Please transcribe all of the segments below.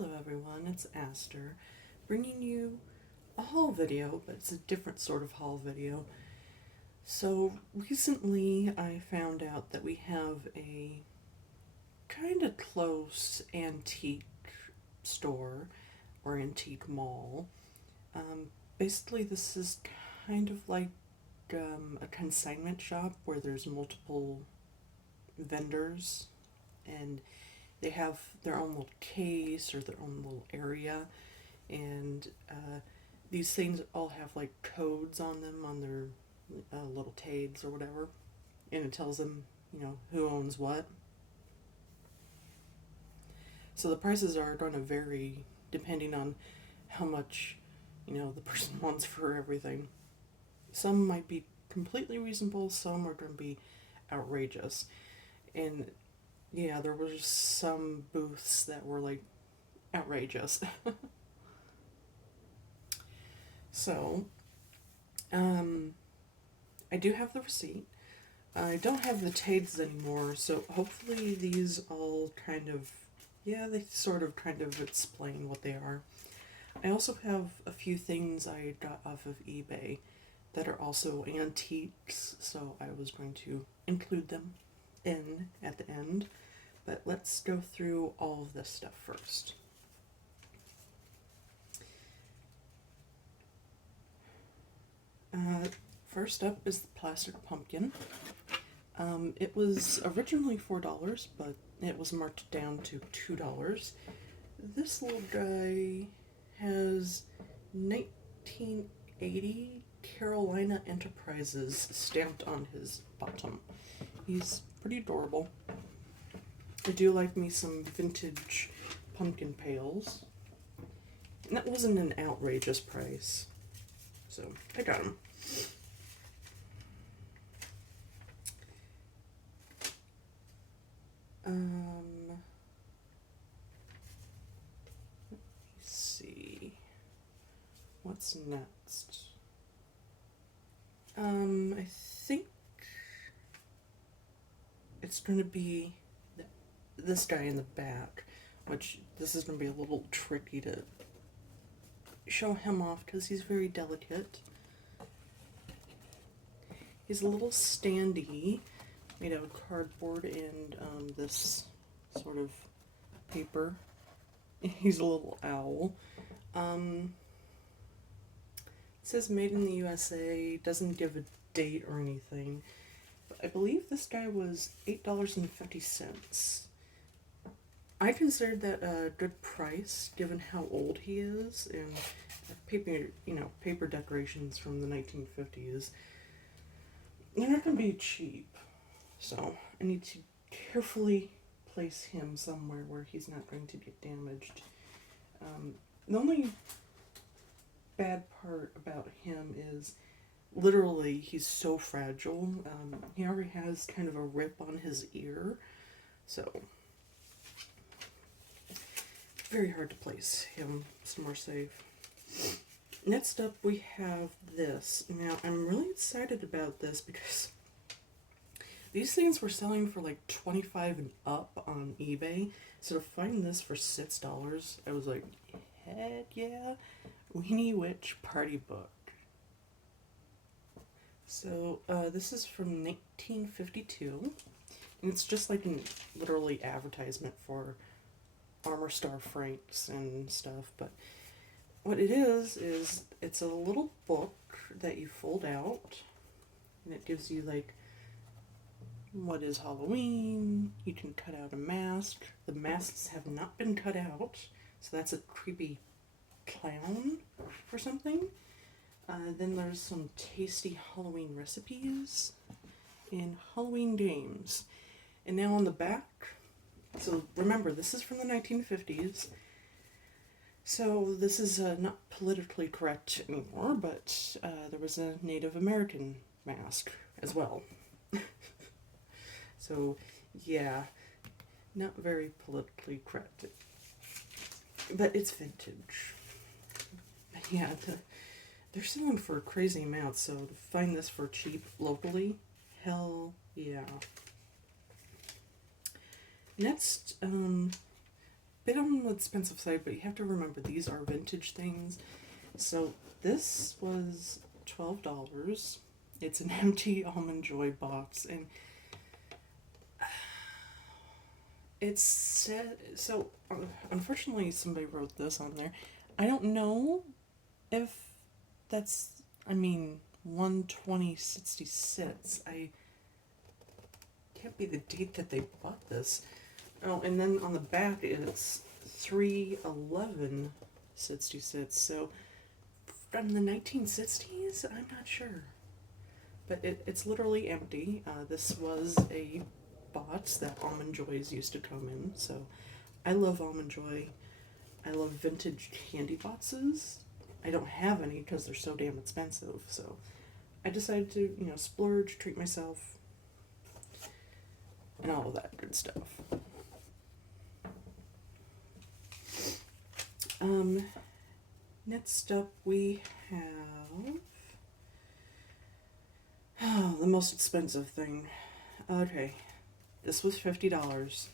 Hello everyone, it's Aster, bringing you a haul video, but it's a different sort of haul video. So recently I found out that we have a kind of close antique store or antique mall. Basically this is kind of like a consignment shop where there's multiple vendors and they have their own little case or their own little area, and these things all have like codes on them on their little tags or whatever, and it tells them, who owns what. So the prices are going to vary depending on how much, the person wants for everything. Some might be completely reasonable, some are going to be outrageous. And yeah, there were some booths that were like outrageous. So, I do have the receipt. I don't have the tags anymore, so hopefully these all they sort of kind of explain what they are. I also have a few things I got off of eBay that are also antiques, so I was going to include them at the end. But let's go through all of this stuff first. First up is the plastic pumpkin. It was originally $4, but it was marked down to $2. This little guy has 1980 Carolina Enterprises stamped on his bottom. He's pretty adorable. I do like me some vintage pumpkin pails. And that wasn't an outrageous price, so I got him. Let me see. What's next? I think it's going to be this guy in the back, which this is going to be a little tricky to show him off because he's very delicate. He's a little standee made out of cardboard and this sort of paper. He's a little owl. It says made in the USA, doesn't give a date or anything. But I believe this guy was $8.50. I considered that a good price given how old he is, and paper decorations from the 1950s. They're not going to be cheap, so I need to carefully place him somewhere where he's not going to get damaged. The only bad part about him is literally he's so fragile. He already has kind of a rip on his ear, so very hard to place him somewhere safe. Next up we have this. Now I'm really excited about this because these things were selling for like $25 and up on eBay. So to find this for $6, I was like, heck yeah. Weenie Witch Party Book. So this is from 1952. And it's just like an literally advertisement for Armor Star Franks and stuff, but what it is it's a little book that you fold out, and it gives you like what is Halloween. You can cut out a mask. The masks have not been cut out, so that's a creepy clown or something. Then there's some tasty Halloween recipes and Halloween games. And now on the back, so remember, this is from the 1950s, so this is not politically correct anymore, but there was a Native American mask as well. So, yeah, not very politically correct, but it's vintage. But yeah, they're selling for crazy amounts, so to find this for cheap locally, hell yeah. Next, bit on the expensive side, but you have to remember these are vintage things. So this was $12. It's an empty Almond Joy box, and it's said so. Unfortunately, somebody wrote this on there. I don't know if that's. I mean, 120.66. I can't be the date that they bought this. Oh, and then on the back it's 3/11/66. So from the 1960s, I'm not sure, but it's literally empty. This was a box that Almond Joys used to come in, so I love Almond Joy. I love vintage candy boxes. I don't have any because they're so damn expensive, so I decided to, splurge, treat myself, and all of that good stuff. Next up we have the most expensive thing. Okay, this was $50,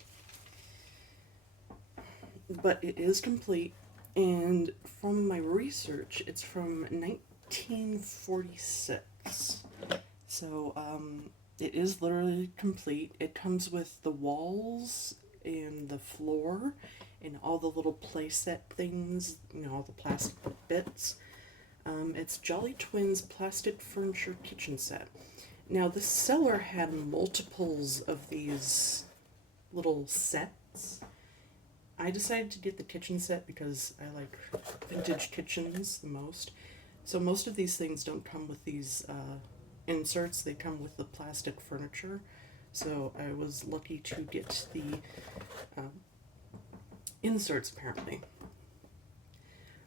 but it is complete, and from my research, it's from 1946. So, it is literally complete. It comes with the walls and the floor and all the little playset things, all the plastic bits. It's Jolly Twins plastic furniture kitchen set. Now, the seller had multiples of these little sets. I decided to get the kitchen set because I like vintage kitchens the most. So most of these things don't come with these inserts, they come with the plastic furniture. So I was lucky to get the inserts apparently.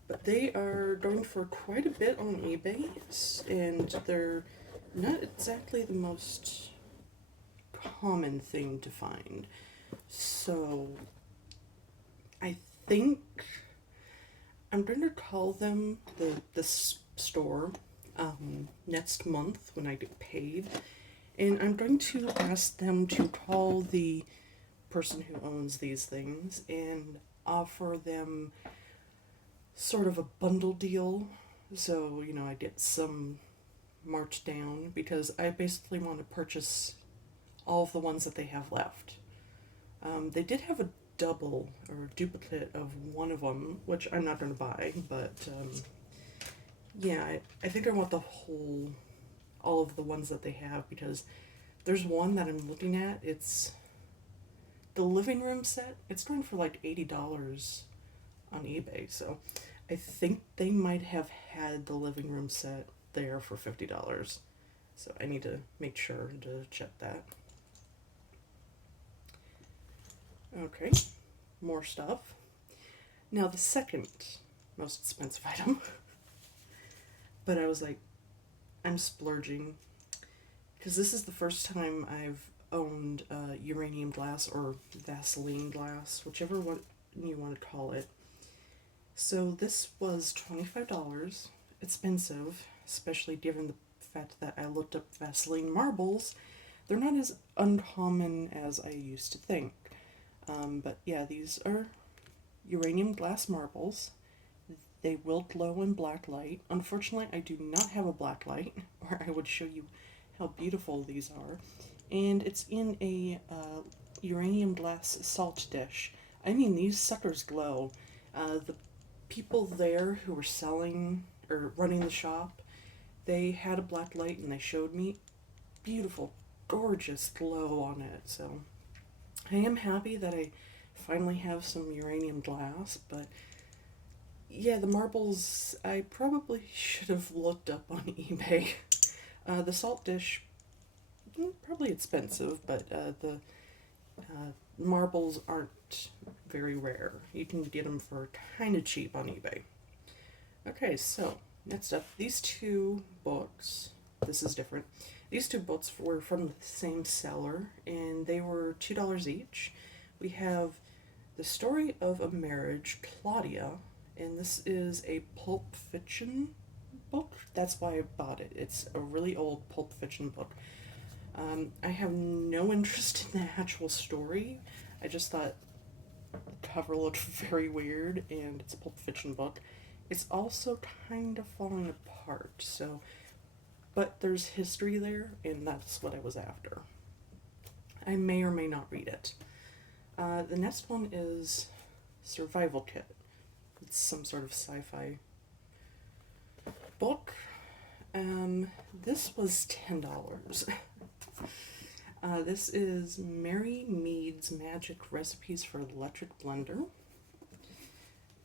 But they are going for quite a bit on eBay, and they're not exactly the most common thing to find. So I think I'm going to call them the store next month when I get paid, and I'm going to ask them to call the person who owns these things and offer them sort of a bundle deal. So, I get some marked down because I basically want to purchase all of the ones that they have left. They did have a double or duplicate of one of them, which I'm not going to buy, but yeah, I think I want all of the ones that they have, because there's one that I'm looking at. It's the living room set. It's going for like $80 on eBay, so I think they might have had the living room set there for $50. So I need to make sure to check that. Okay, more stuff. Now the second most expensive item, but I was like, I'm splurging, because this is the first time I've owned uranium glass or Vaseline glass, whichever one you want to call it. So this was $25, expensive, especially given the fact that I looked up Vaseline marbles. They're not as uncommon as I used to think. But yeah, these are uranium glass marbles. They will glow in black light. Unfortunately, I do not have a black light, or I would show you how beautiful these are. And it's in a uranium glass salt dish. I mean, these suckers glow. The people there who were selling or running the shop, they had a black light and they showed me beautiful, gorgeous glow on it. So I am happy that I finally have some uranium glass, but yeah, the marbles, I probably should have looked up on eBay. The salt dish, probably expensive, but the marbles aren't very rare. You can get them for kind of cheap on eBay. Okay, so next up, these two books, this is different. These two books were from the same seller, and they were $2 each. We have The Story of a Marriage, Claudia, and this is a pulp fiction book. That's why I bought it. It's a really old pulp fiction book. I have no interest in the actual story. I just thought the cover looked very weird, and it's a Pulp Fiction book. It's also kind of falling apart, so, but there's history there, and that's what I was after. I may or may not read it. The next one is Survival Kit. It's some sort of sci-fi book. This was $10. This is Mary Meade's Magic Recipes for Electric Blender.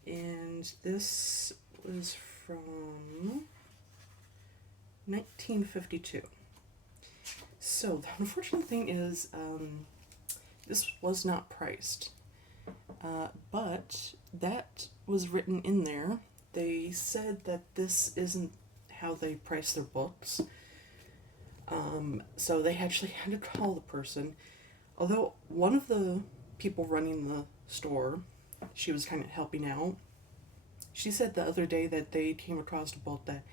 And this was from 1952. So the unfortunate thing is, this was not priced. But that was written in there. They said that this isn't how they price their books. So they actually had to call the person. Although one of the people running the store, she was kind of helping out. She said the other day that they came across a book that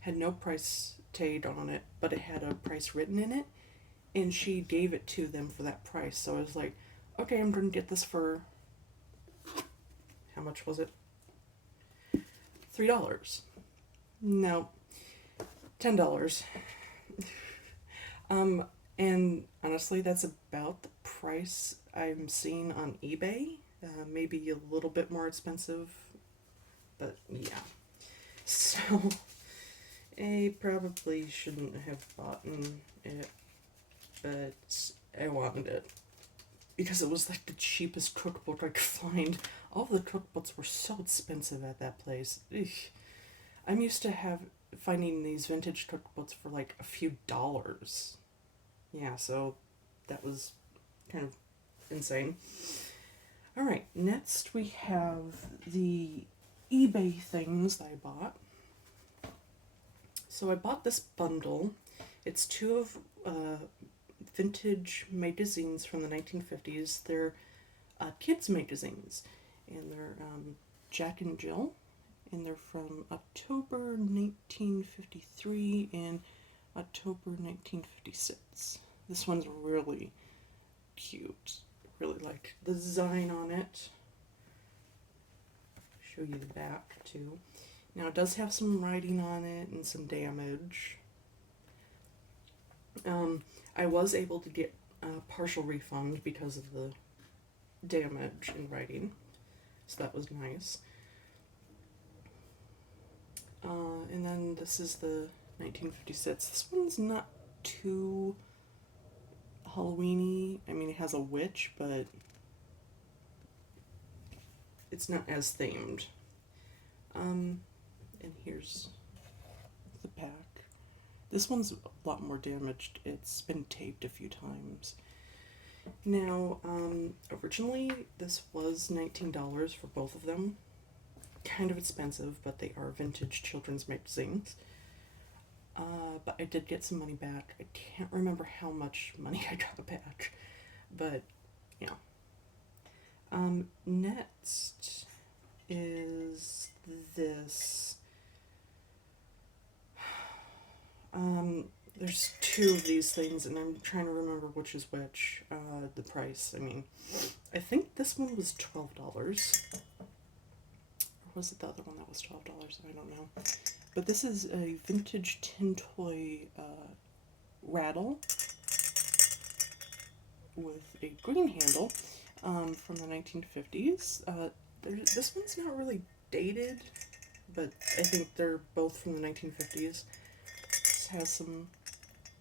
had no price tag on it, but it had a price written in it, and she gave it to them for that price. So I was like, okay, I'm going to get this for, how much was it? $3. No, $10. And honestly, that's about the price I'm seeing on eBay. Maybe a little bit more expensive, but yeah. So, I probably shouldn't have bought it, but I wanted it because it was like the cheapest cookbook I could find. All of the cookbooks were so expensive at that place. Ugh. I'm used to finding these vintage cookbooks for like a few dollars. Yeah, so that was kind of insane. Alright, next we have the eBay things that I bought. So I bought this bundle. It's two of vintage magazines from the 1950s. They're kids magazines, and they're Jack and Jill, and they're from October 1953 and October 1956. This one's really cute. Really like the design on it. Show you the back too. Now it does have some writing on it and some damage. I was able to get a partial refund because of the damage in writing, so that was nice. And then this is the 1956. This one's not too Halloween-y. I mean, it has a witch, but it's not as themed. And here's the back. This one's a lot more damaged. It's been taped a few times. Now, originally this was $19 for both of them. Kind of expensive, but they are vintage children's magazines. But I did get some money back. I can't remember how much money I got back, but yeah. Next is this. There's two of these things, and I'm trying to remember which is which. The price, I mean, I think this one was $12. Or was it the other one that was $12? I don't know. But this is a vintage tin toy rattle with a green handle from the 1950s. This one's not really dated, but I think they're both from the 1950s. This has some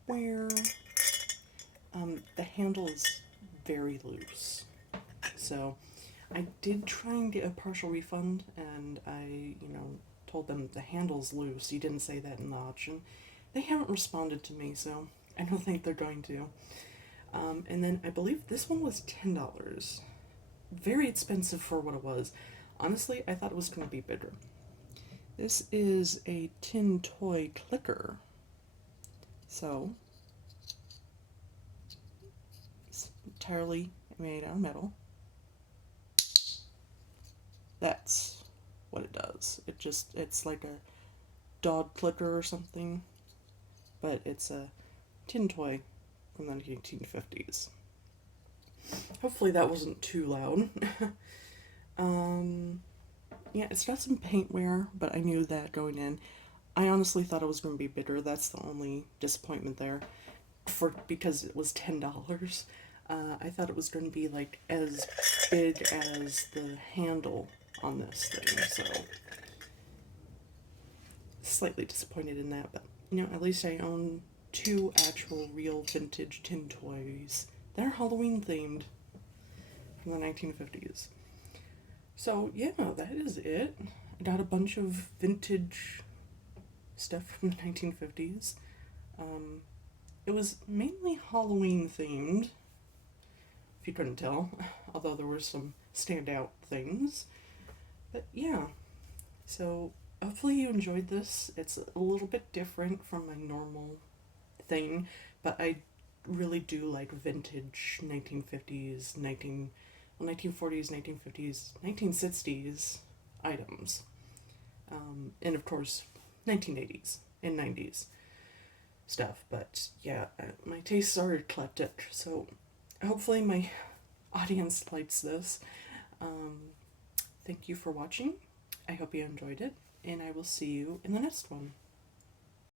wear. The handle is very loose. So I did try and get a partial refund, and I, told them the handle's loose. You didn't say that in the option. They haven't responded to me, so I don't think they're going to. And then I believe this one was $10. Very expensive for what it was. Honestly, I thought it was going to be bigger. This is a tin toy clicker. So, it's entirely made out of metal. That's what it does. It's like a dog clicker or something, but it's a tin toy from the 1950s. Hopefully that wasn't too loud. Yeah, it's got some paintware, but I knew that going in. I honestly thought it was going to be bitter. That's the only disappointment there, because it was $10. I thought it was going to be like as big as the handle on this thing, so slightly disappointed in that. But at least I own two actual real vintage tin toys. They're Halloween themed from the 1950s. So yeah, that is it. I got a bunch of vintage stuff from the 1950s. It was mainly Halloween themed, if you couldn't tell, although there were some standout things. But yeah, so hopefully you enjoyed this. It's a little bit different from my normal thing, but I really do like vintage 1950s, 1940s, 1950s, 1960s items. And of course, 1980s and 90s stuff. But yeah, my tastes are eclectic, so hopefully my audience likes this. Thank you for watching. I hope you enjoyed it, and I will see you in the next one.